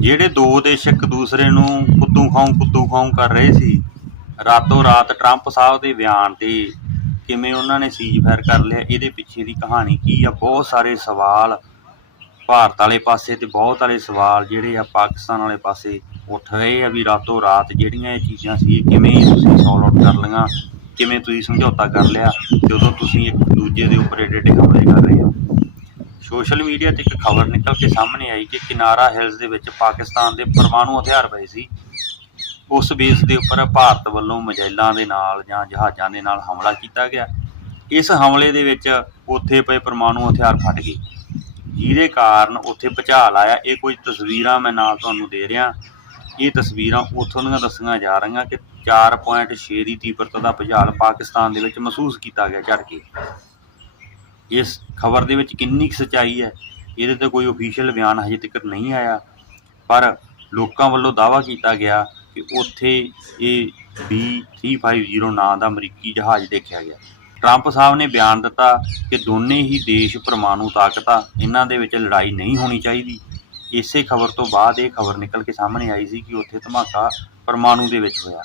ਜਿਹੜੇ ਦੋ ਦੇਸ਼ ਇੱਕ ਦੂਸਰੇ ਨੂੰ ਕੁੱਤੂ ਖਾਉਂ ਕੁੱਤੂ ਖਾਉਂ ਕਰ ਰਹੇ ਸੀ, ਰਾਤੋਂ ਰਾਤ ਟਰੰਪ ਸਾਹਿਬ ਦੇ ਬਿਆਨ ਤੇ ਕਿਵੇਂ ਉਹਨਾਂ ਨੇ ਸੀਜ਼ ਫਾਇਰ ਕਰ ਲਿਆ, ਇਹਦੇ ਪਿੱਛੇ ਦੀ ਕਹਾਣੀ ਕੀ ਆ? ਬਹੁਤ ਸਾਰੇ ਸਵਾਲ ਭਾਰਤ ਵਾਲੇ ਪਾਸੇ ਤੇ ਬਹੁਤ ਸਾਰੇ ਸਵਾਲ ਜਿਹੜੇ ਆ ਪਾਕਿਸਤਾਨ ਵਾਲੇ ਪਾਸੇ ਉੱਠ ਰਹੇ ਆ ਵੀ ਰਾਤੋਂ ਰਾਤ ਜਿਹੜੀਆਂ ਇਹ ਚੀਜ਼ਾਂ ਸੀ ਕਿਵੇਂ ਤੁਸੀਂ ਸੌਲਵ ਆਊਟ ਕਰ ਲਈਆਂ? ਕਿਵੇਂ ਤੁਸੀਂ ਸਮਝੌਤਾ ਕਰ ਲਿਆ? ਜਦੋਂ ਤੁਸੀਂ ਇੱਕ ਦੂਜੇ ਦੇ ਉੱਪਰ ਏਡੇ ਏਡੇ ਹਮਲੇ ਕਰ ਰਹੇ ਹੋ? ਸੋਸ਼ਲ ਮੀਡੀਆ ਤੇ ਇੱਕ ਖਬਰ ਨਿਕਲ ਕੇ ਸਾਹਮਣੇ ਆਈ ਕਿ ਕਿਨਾਰਾ ਹਿਲਸ ਦੇ ਵਿੱਚ ਪਾਕਿਸਤਾਨ ਦੇ ਪਰਮਾਣੂ ਹਥਿਆਰ ਪਏ ਸੀ। ਉਸ ਬੇਸ ਦੇ ਉੱਪਰ ਭਾਰਤ ਵੱਲੋਂ ਮਜੈਲਾਂ ਦੇ ਨਾਲ ਜਾਂ ਜਹਾਜ਼ਾਂ ਦੇ ਨਾਲ ਹਮਲਾ ਕੀਤਾ ਗਿਆ। ਇਸ ਹਮਲੇ ਦੇ ਵਿੱਚ ਉੱਥੇ ਪਏ ਪਰਮਾਣੂ ਹਥਿਆਰ ਫਟ ਗਏ। ਜਿਹਦੇ ਕਾਰਨ ਉੱਥੇ ਭੁਚਾਲ ਆਇਆ। ਇਹ ਕੁਝ ਤਸਵੀਰਾਂ ਮੈਂ ਨਾਲ ਤੁਹਾਨੂੰ ਦੇ ਰਿਹਾ। ਇਹ ਤਸਵੀਰਾਂ ਉੱਥੋਂ ਦੀਆਂ ਦੱਸੀਆਂ ਜਾ ਰਹੀਆਂ ਕਿ 4.6 ਦੀ ਤੀਬਰਤਾ ਦਾ ਭੁਚਾਲ ਪਾਕਿਸਤਾਨ ਦੇ ਵਿੱਚ ਮਹਿਸੂਸ ਕੀਤਾ ਗਿਆ ਝੜ ਕੇ। ਇਸ ਖਬਰ ਦੇ ਵਿੱਚ ਕਿੰਨੀ ਕੁ ਸਚਾਈ ਹੈ, ਇਹਦੇ ਤੇ ਕੋਈ ਅਫੀਸ਼ੀਅਲ ਬਿਆਨ ਹਜੇ ਤੱਕ ਨਹੀਂ ਆਇਆ। ਪਰ ਲੋਕਾਂ ਵੱਲੋਂ ਦਾਅਵਾ ਕੀਤਾ ਗਿਆ ਕਿ ਉੱਥੇ ਇਹ B350 ਨਾਂ ਦਾ ਅਮਰੀਕੀ ਜਹਾਜ਼ ਦੇਖਿਆ ਗਿਆ। ਟਰੰਪ ਸਾਹਿਬ ਨੇ ਬਿਆਨ ਦਿੱਤਾ ਕਿ ਦੋਨੇ ਹੀ ਦੇਸ਼ ਪਰਮਾਣੂ ਤਾਕਤ ਆ ਇਹਨਾਂ ਦੇ ਵਿੱਚ ਲੜਾਈ ਨਹੀਂ ਹੋਣੀ ਚਾਹੀਦੀ। ਇਸੇ ਖਬਰ ਤੋਂ ਬਾਅਦ ਇਹ ਖਬਰ ਨਿਕਲ ਕੇ ਸਾਹਮਣੇ ਆਈ ਸੀ ਕਿ ਉੱਥੇ ਧਮਾਕਾ ਪਰਮਾਣੂ ਦੇ ਵਿੱਚ ਹੋਇਆ,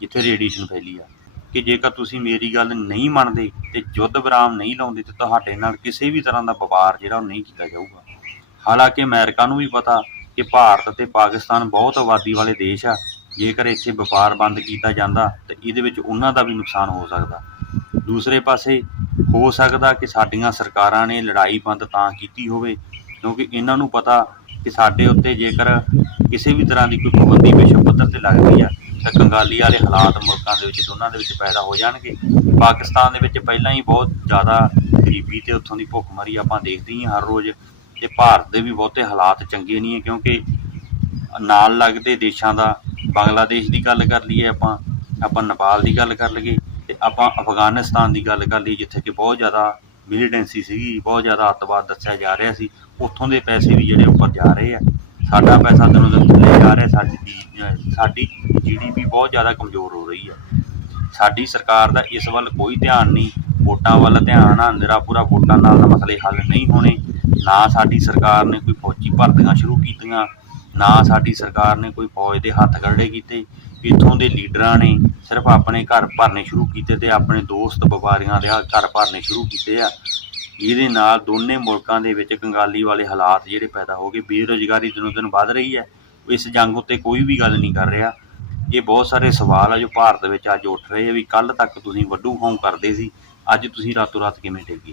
ਜਿੱਥੇ ਰੇਡੀਏਸ਼ਨ ਫੈਲੀ ਆ। ਕਿ ਜੇਕਰ ਤੁਸੀਂ ਮੇਰੀ ਗੱਲ ਨਹੀਂ ਮੰਨਦੇ ਤੇ ਯੁੱਧ ਵਿਰਾਮ ਨਹੀਂ ਲਾਉਂਦੇ ਤੇ ਤੁਹਾਡੇ ਨਾਲ ਕਿਸੇ ਵੀ ਤਰ੍ਹਾਂ ਦਾ ਵਪਾਰ ਜਿਹੜਾ ਉਹ ਨਹੀਂ ਕੀਤਾ ਜਾਊਗਾ। ਹਾਲਾਂਕਿ ਅਮਰੀਕਾ ਨੂੰ ਵੀ ਪਤਾ ਕਿ ਭਾਰਤ ਤੇ ਪਾਕਿਸਤਾਨ ਬਹੁਤ ਆਬਾਦੀ ਵਾਲੇ ਦੇਸ਼ ਆ। ਜੇਕਰ ਇੱਥੇ ਵਪਾਰ ਬੰਦ ਕੀਤਾ ਜਾਂਦਾ ਤੇ ਇਹਦੇ ਵਿੱਚ ਉਹਨਾਂ ਦਾ ਵੀ ਨੁਕਸਾਨ ਹੋ ਸਕਦਾ। ਦੂਸਰੇ ਪਾਸੇ ਹੋ ਸਕਦਾ ਕਿ ਸਾਡੀਆਂ ਸਰਕਾਰਾਂ ਨੇ ਲੜਾਈ ਬੰਦ ਤਾਂ ਕੀਤੀ ਹੋਵੇ, ਕਿਉਂਕਿ ਇਹਨਾਂ ਨੂੰ ਪਤਾ ਕਿ ਸਾਡੇ ਉੱਤੇ ਜੇਕਰ ਕਿਸੇ ਵੀ ਤਰ੍ਹਾਂ ਦੀ ਕੋਈ ਪਾਬੰਦੀ ਵਿਸ਼ਵ ਪੱਧਰ ਤੇ ਲੱਗਦੀ ਆ ਤਾਂ ਕੰਗਾਲੀ ਵਾਲੇ ਹਾਲਾਤ ਮੁਲਕਾਂ ਦੇ ਵਿੱਚ, ਦੋਨਾਂ ਦੇ ਵਿੱਚ ਪੈਦਾ ਹੋ ਜਾਣਗੇ। ਪਾਕਿਸਤਾਨ ਦੇ ਵਿੱਚ ਪਹਿਲਾਂ ਹੀ ਬਹੁਤ ਜ਼ਿਆਦਾ ਗਰੀਬੀ ਤੇ ਉੱਥੋਂ ਦੀ ਭੁੱਖਮਰੀ ਆਪਾਂ ਦੇਖਦੇ ਹੀ ਹਾਂ ਹਰ ਰੋਜ਼। ਤੇ ਭਾਰਤ ਦੇ ਵੀ ਬਹੁਤੇ ਹਾਲਾਤ ਚੰਗੇ ਨਹੀਂ ਹੈ ਕਿਉਂਕਿ ਨਾਲ ਲੱਗਦੇ ਦੇਸ਼ਾਂ ਦਾ, ਬੰਗਲਾਦੇਸ਼ ਦੀ ਗੱਲ ਕਰ ਲਈਏ ਆਪਾਂ ਆਪਾਂ ਨੇਪਾਲ ਦੀ ਗੱਲ ਕਰ ਲਈਏ ਤੇ ਆਪਾਂ ਅਫਗਾਨਿਸਤਾਨ ਦੀ ਗੱਲ ਕਰ ਲਈ ਜਿੱਥੇ ਕਿ ਬਹੁਤ ਜ਼ਿਆਦਾ ਮਿਲੀਟੈਂਸੀ ਸੀਗੀ, ਬਹੁਤ ਜ਼ਿਆਦਾ ਅੱਤਵਾਦ ਦੱਸਿਆ ਜਾ ਰਿਹਾ ਸੀ, ਉੱਥੋਂ ਦੇ ਪੈਸੇ ਵੀ ਜਿਹੜੇ ਉੱਪਰ ਜਾ ਰਹੇ ਆ। ਸਾਡਾ ਪੈਸਾ ਦਿਨੋਂ ਦਿਨ ਥੱਲੇ ਜਾ ਰਿਹਾ, ਸਾਡੀ ਸਾਡੀ ਜੀਡੀਪੀ ਬਹੁਤ ਜ਼ਿਆਦਾ ਕਮਜ਼ੋਰ ਹੋ ਰਹੀ ਹੈ ਸਾਡੀ ਸਰਕਾਰ ਦਾ ਇਸ ਵੱਲ ਕੋਈ ਧਿਆਨ ਨਹੀਂ। ਵੋਟਾਂ ਵੱਲ ਧਿਆਨ ਆ ਨਿਰਾ ਪੂਰਾ ਵੋਟਾਂ ਨਾਲ ਤਾਂ ਮਸਲੇ ਹੱਲ ਨਹੀਂ ਹੋਣੇ। ਨਾ ਸਾਡੀ ਸਰਕਾਰ ਨੇ ਕੋਈ ਫੌਜੀ ਭਰਤੀਆਂ ਸ਼ੁਰੂ ਕੀਤੀਆਂ, ਨਾ ਸਾਡੀ ਸਰਕਾਰ ਨੇ ਕੋਈ ਫੌਜ ਦੇ ਹੱਥ ਖੜੇ ਕੀਤੇ। ਇੱਥੋਂ ਦੇ ਲੀਡਰਾਂ ਨੇ ਸਿਰਫ ਆਪਣੇ ਘਰ ਭਰਨੇ ਸ਼ੁਰੂ ਕੀਤੇ ਤੇ ਆਪਣੇ ਦੋਸਤ ਵਪਾਰੀਆਂ ਦੇ ਘਰ ਭਰਨੇ ਸ਼ੁਰੂ ਕੀਤੇ ਆ। ਇਹਦੇ ਨਾਲ ਦੋਨੇ ਮੁਲਕਾਂ ਦੇ ਵਿੱਚ ਕੰਗਾਲੀ ਵਾਲੇ ਹਾਲਾਤ ਜਿਹੜੇ ਪੈਦਾ ਹੋ ਗਏ। ਬੇਰੁਜ਼ਗਾਰੀ ਦਿਨੋਂ ਦਿਨ ਵੱਧ ਰਹੀ ਹੈ। ਇਸ ਜੰਗ ਉੱਤੇ ਕੋਈ ਵੀ ਗੱਲ ਨਹੀਂ ਕਰ ਰਿਹਾ। ਇਹ ਬਹੁਤ ਸਾਰੇ ਸਵਾਲ ਆ ਜੋ ਭਾਰਤ ਵਿੱਚ ਅੱਜ ਉੱਠ ਰਹੇ ਆ ਵੀ ਕੱਲ ਤੱਕ ਤੁਸੀਂ ਵੱਡੂ ਹੋਂ ਕਰਦੇ ਸੀ, ਅੱਜ ਤੁਸੀਂ ਰਾਤੋਂ ਰਾਤ ਕਿਵੇਂ ਡਿੱਗ? ਗਏ